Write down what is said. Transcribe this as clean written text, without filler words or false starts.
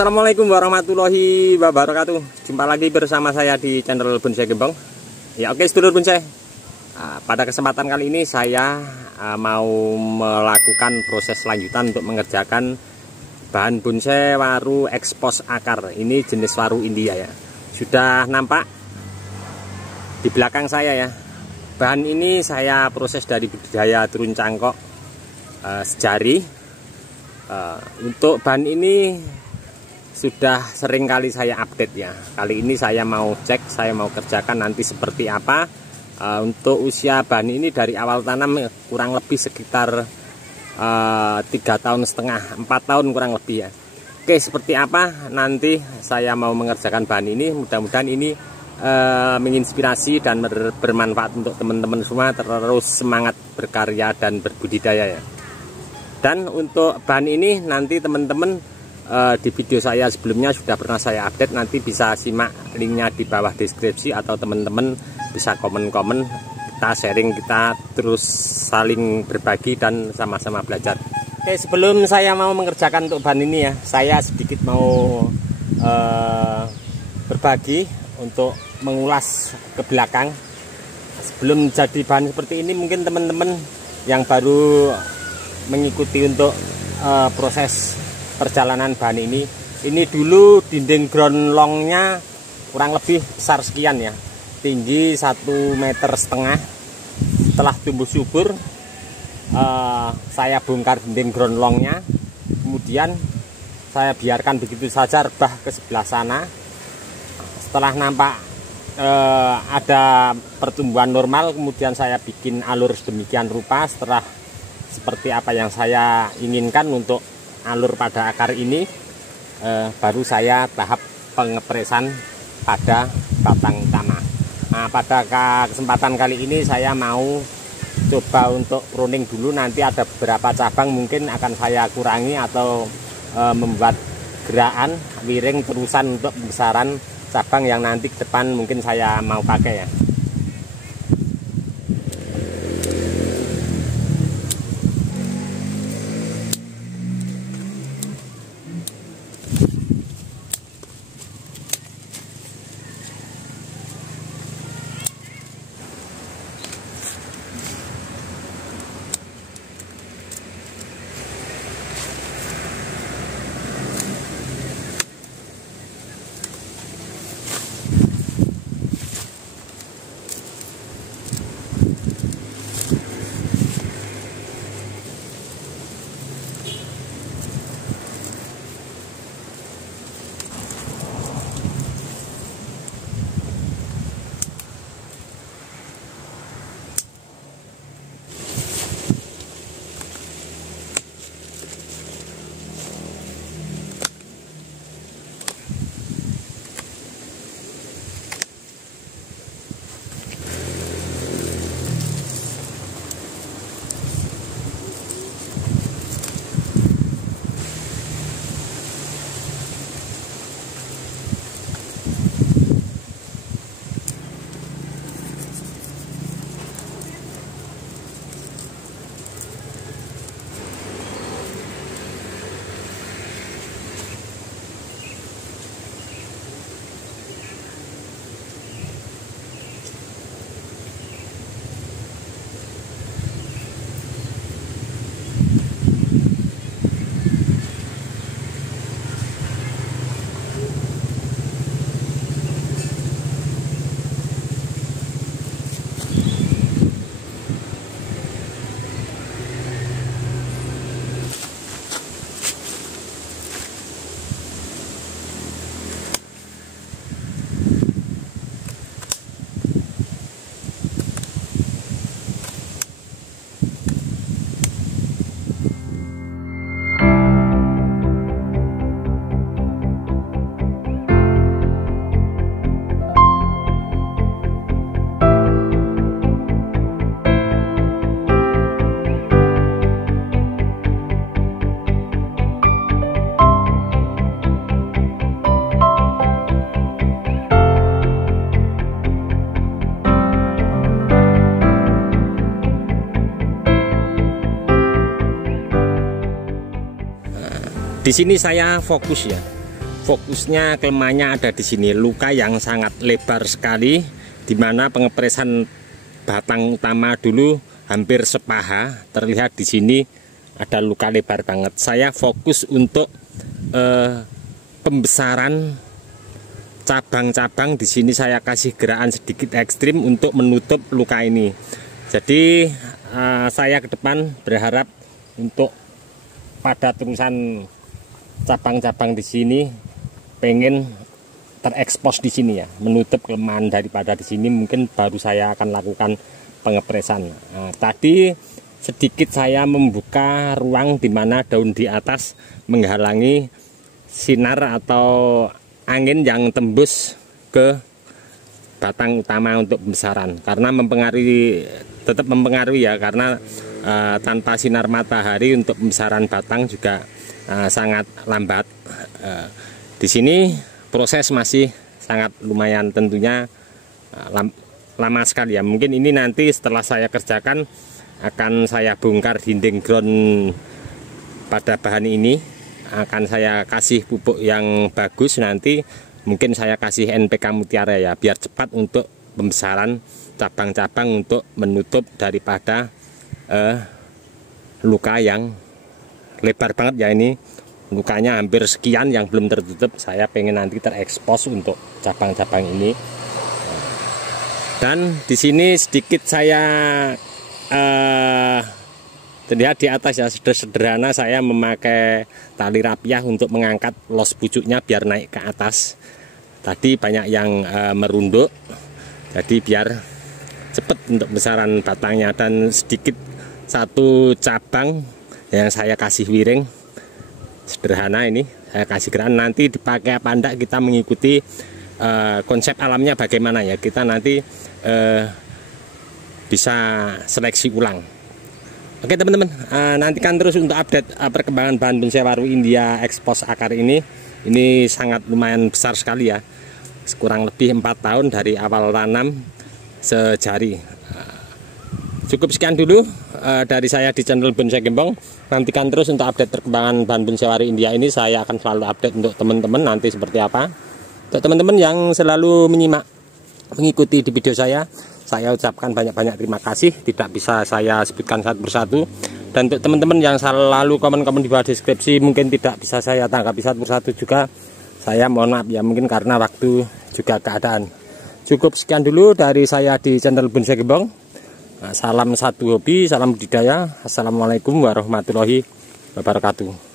Assalamualaikum warahmatullahi wabarakatuh. Jumpa lagi bersama saya di channel Bonsai Gembong. Ya oke sedulur bonsai. Pada kesempatan kali ini saya mau melakukan proses lanjutan untuk mengerjakan bahan bonsai waru ekspos akar. Ini jenis waru India ya. Sudah nampak di belakang saya ya. Bahan ini saya proses dari budidaya turun cangkok sejari. Untuk bahan ini sudah sering kali saya update ya. Kali ini saya mau cek, saya mau kerjakan nanti seperti apa. Untuk usia bahan ini dari awal tanam kurang lebih sekitar 3,5 tahun, 4 tahun kurang lebih ya. Oke, seperti apa nanti saya mau mengerjakan bahan ini. Mudah-mudahan ini menginspirasi dan bermanfaat untuk teman-teman semua, terus semangat berkarya dan berbudidaya ya. Dan untuk bahan ini nanti teman-teman di video saya sebelumnya sudah pernah saya update, nanti bisa simak linknya di bawah deskripsi, atau teman-teman bisa komen-komen, kita sharing, kita terus saling berbagi dan sama-sama belajar. Oke, sebelum saya mau mengerjakan untuk bahan ini ya, saya sedikit mau berbagi untuk mengulas ke belakang. Sebelum jadi bahan seperti ini, mungkin teman-teman yang baru mengikuti untuk proses perjalanan bahan ini dulu dinding ground longnya kurang lebih besar sekian ya, tinggi 1,5 meter. Setelah tumbuh subur, saya bongkar dinding ground longnya, kemudian saya biarkan begitu saja rebah ke sebelah sana. Setelah nampak ada pertumbuhan normal, kemudian saya bikin alur sedemikian rupa. Setelah seperti apa yang saya inginkan untuk alur pada akar ini, baru saya tahap pengepresan pada batang utama. Nah, pada kesempatan kali ini saya mau coba untuk pruning dulu. Nanti ada beberapa cabang mungkin akan saya kurangi atau membuat gerakan wiring terusan untuk pembesaran cabang yang nanti ke depan mungkin saya mau pakai ya. Di sini saya fokus ya, fokusnya kelemahannya ada di sini, luka yang sangat lebar sekali, dimana pengepresan batang utama dulu hampir sepaha. Terlihat di sini ada luka lebar banget. Saya fokus untuk pembesaran cabang-cabang. Di sini saya kasih gerakan sedikit ekstrim untuk menutup luka ini. Jadi saya ke depan berharap untuk pada terusan cabang-cabang di sini pengen terekspos di sini ya, menutup kelemahan daripada di sini. Mungkin baru saya akan lakukan pengepresan. Tadi sedikit saya membuka ruang di mana daun di atas menghalangi sinar atau angin yang tembus ke batang utama untuk pembesaran, karena tetap mempengaruhi ya, karena tanpa sinar matahari untuk pembesaran batang juga sangat lambat. Di sini proses masih sangat lumayan, tentunya lama sekali ya. Mungkin ini nanti setelah saya kerjakan akan saya bongkar dinding ground pada bahan ini, akan saya kasih pupuk yang bagus. Nanti mungkin saya kasih NPK Mutiara ya, biar cepat untuk pembesaran cabang-cabang untuk menutup daripada luka yang lebar banget ya. Ini lukanya hampir sekian yang belum tertutup, saya pengen nanti terekspos untuk cabang-cabang ini. Dan di sini sedikit saya terlihat di atas ya, sederhana saya memakai tali rapiah untuk mengangkat los pucuknya biar naik ke atas. Tadi banyak yang merunduk, jadi biar cepat untuk besaran batangnya. Dan sedikit satu cabang yang saya kasih wiring sederhana ini, saya kasih gerakan. Nanti dipakai apa enggak kita mengikuti konsep alamnya bagaimana ya, kita nanti bisa seleksi ulang. Oke teman-teman, nantikan terus untuk update perkembangan bahan bonsai waru India Expose akar ini. Ini sangat lumayan besar sekali ya, kurang lebih 4 tahun dari awal tanam sejari. Cukup sekian dulu dari saya di channel Bonsai Gembong. Nantikan terus untuk update perkembangan bahan bonsai waru India ini. Saya akan selalu update untuk teman-teman nanti seperti apa. Untuk teman-teman yang selalu menyimak, mengikuti di video saya ucapkan banyak-banyak terima kasih. Tidak bisa saya sebutkan satu persatu. Dan untuk teman-teman yang selalu komen-komen di bawah deskripsi, mungkin tidak bisa saya tanggapi satu persatu juga, saya mohon maaf ya, mungkin karena waktu juga keadaan. Cukup sekian dulu dari saya di channel Bonsai Gembong. Salam satu hobi, salam budidaya. Assalamualaikum warahmatullahi wabarakatuh.